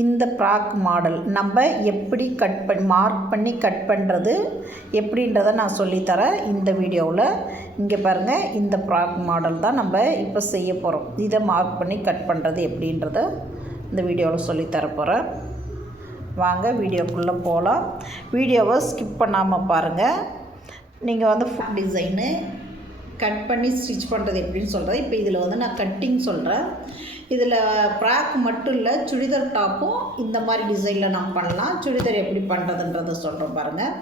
இந்த frock model நம்ம எப்படி மார்க் பண்ணி கட் பண்ணுறது எப்படின்றத நான் சொல்லித்தரேன் இந்த வீடியோவில். இங்கே பாருங்கள், இந்த ஃப்ராக் மாடல் தான் நம்ம இப்போ செய்ய போகிறோம். இதை மார்க் பண்ணி கட் பண்ணுறது எப்படின்றத இந்த வீடியோவில் சொல்லித்தர போகிறேன். வாங்க வீடியோக்குள்ளே போகலாம். வீடியோவை ஸ்கிப் பண்ணாமல் பாருங்கள். நீங்கள் வந்து ஃபுல் டிசைனு கட் பண்ணி ஸ்டிச் பண்ணுறது எப்படின்னு சொல்கிறேன். இப்போ இதில் வந்து நான் கட்டிங் சொல்கிறேன். இதில் ஃப்ராக் மட்டும் இல்லை, சுடிதார் டாப்பும் இந்த மாதிரி டிசைனில் நம்ம பண்ணலாம். சுடிதார் எப்படி பண்ணுறதுன்றதை சொல்கிறோம் பாருங்கள்.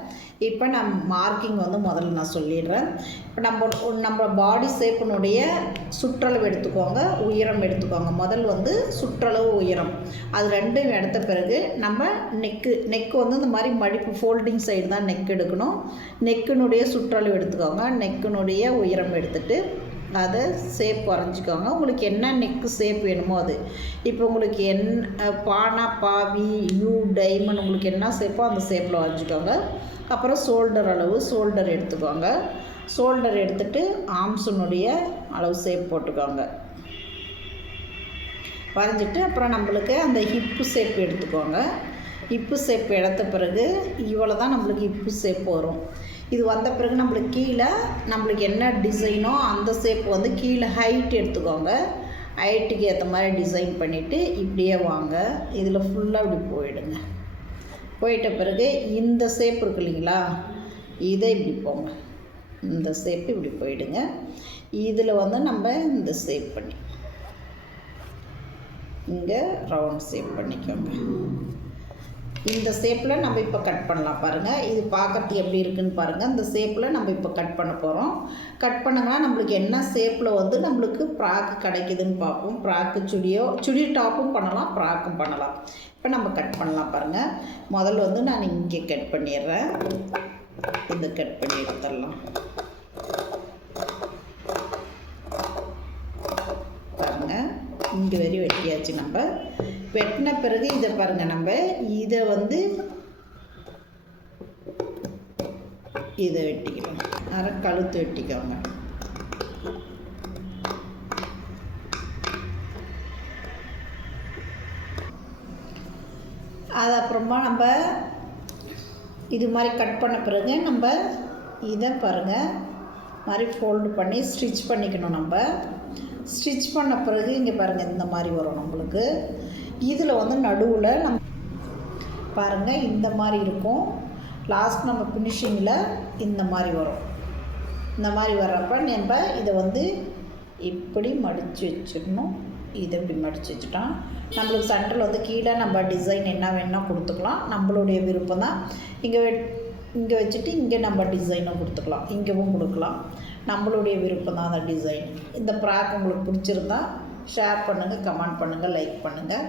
இப்போ நான் மார்க்கிங் வந்து முதல்ல நான் சொல்லிடுறேன். இப்போ நம்ம பாடி ஷேப்பினுடைய சுற்றளவு எடுத்துக்கோங்க, உயரம் எடுத்துக்கோங்க. முதல் வந்து சுற்றளவு உயரம் அது ரெண்டும் எடுத்த பிறகு நம்ம நெக்கு வந்து இந்த மாதிரி மடிப்பு ஃபோல்டிங் சைடு தான் நெக் எடுக்கணும். நெக்கினுடைய சுற்றளவு எடுத்துக்கோங்க. நெக்கினுடைய உயரம் எடுத்துகிட்டு அதை ஷேப் வரைஞ்சிக்கோங்க. உங்களுக்கு என்ன நெக்கு ஷேப் வேணுமோ அது. இப்போ உங்களுக்கு பானா, பாவி, யூ, டைமண்ட் உங்களுக்கு என்ன ஷேப்போ அந்த ஷேப்பில் வரைஞ்சிக்கோங்க. அப்புறம் ஷோல்டர் அளவு ஷோல்டர் எடுத்துக்கோங்க. ஷோல்டர் எடுத்துகிட்டு ஆர்ம்ஸினுடைய அளவு ஷேப் போட்டுக்கோங்க, வரைஞ்சிட்டு அப்புறம் நம்மளுக்கு அந்த ஹிப்பு ஷேப் எடுத்துக்கோங்க. ஹிப்பு ஷேப் எடுத்த பிறகு இவ்வளோ தான் நம்மளுக்கு ஹிப்பு ஷேப் வரும். இது வந்த பிறகு நம்மளுக்கு என்ன டிசைனோ அந்த ஷேப் வந்து கீழே ஹைட் எடுத்துக்கோங்க. ஹைட்டுக்கு ஏற்ற மாதிரி டிசைன் பண்ணிவிட்டு இப்படியே வாங்க. இதில் ஃபுல்லாக இப்படி போயிடுங்க. போயிட்ட பிறகு இந்த ஷேப் இருக்கு இல்லைங்களா, இதை இப்படி போங்க. இந்த ஷேப்பு இப்படி போயிடுங்க. இதில் வந்து நம்ம இந்த ஷேப் பண்ணி இங்கே ரவுண்ட் ஷேப் பண்ணிக்கோங்க. இந்த ஷேப்பில் நம்ம இப்போ கட் பண்ணலாம் பாருங்கள். இது பார்க்கறதுக்கு எப்படி இருக்குதுன்னு பாருங்கள். இந்த ஷேப்பில் நம்ம இப்போ கட் பண்ண போகிறோம். கட் பண்ணோம்னா நம்மளுக்கு என்ன ஷேப்பில் வந்து நம்மளுக்கு ஃப்ராக்கு கிடைக்குதுன்னு பார்ப்போம். ஃப்ராக்கு சுடி டாப்பும் பண்ணலாம், ஃப்ராக்கும் பண்ணலாம். இப்போ நம்ம கட் பண்ணலாம் பாருங்கள். முதல்ல வந்து நான் இங்கே கட் பண்ணிடுறேன். இந்த கட் பண்ணி எடுத்துடலாம் பாருங்கள். இங்கே வரை வெட்டியாச்சு. நம்ம வெட்டின பிறகு இதை பாருங்கள், நம்ம இதை வந்து இதை வெட்டிக்கலாம். அரை கழுத்து வெட்டிக்கோங்க. அது அப்புறமா நம்ம இது மாதிரி கட் பண்ண பிறகு நம்ம இதை பாருங்கள் மாதிரி ஃபோல்டு பண்ணி ஸ்டிச் பண்ணிக்கணும். நம்ம ஸ்டிச் பண்ண பிறகு இங்கே பாருங்கள் இந்த மாதிரி வரும் நம்மளுக்கு. இதில் வந்து நடுவில் நம்ம பாருங்கள் இந்த மாதிரி இருக்கும். லாஸ்ட் நம்ம ஃபினிஷிங்கில் இந்த மாதிரி வரும். இந்த மாதிரி வர்றப்ப நம்ம இதை வந்து இப்படி மடித்து வச்சிடணும். இதை இப்படி மடித்து வச்சுட்டோம். நம்மளுக்கு சென்டரில் வந்து கீழே நம்ம டிசைன் என்ன வேணால் கொடுத்துக்கலாம். நம்மளுடைய விருப்பம் தான். இங்கே வச்சுட்டு இங்கே நம்ம டிசைனும் கொடுத்துக்கலாம், இங்கேவும் கொடுக்கலாம். நம்மளுடைய விருப்பம் தான் அந்த டிசைன். இந்த ஃப்ராக் உங்களுக்கு பிடிச்சிருந்தா ஷேர் பண்ணுங்கள், கமெண்ட் பண்ணுங்கள், லைக் பண்ணுங்கள்.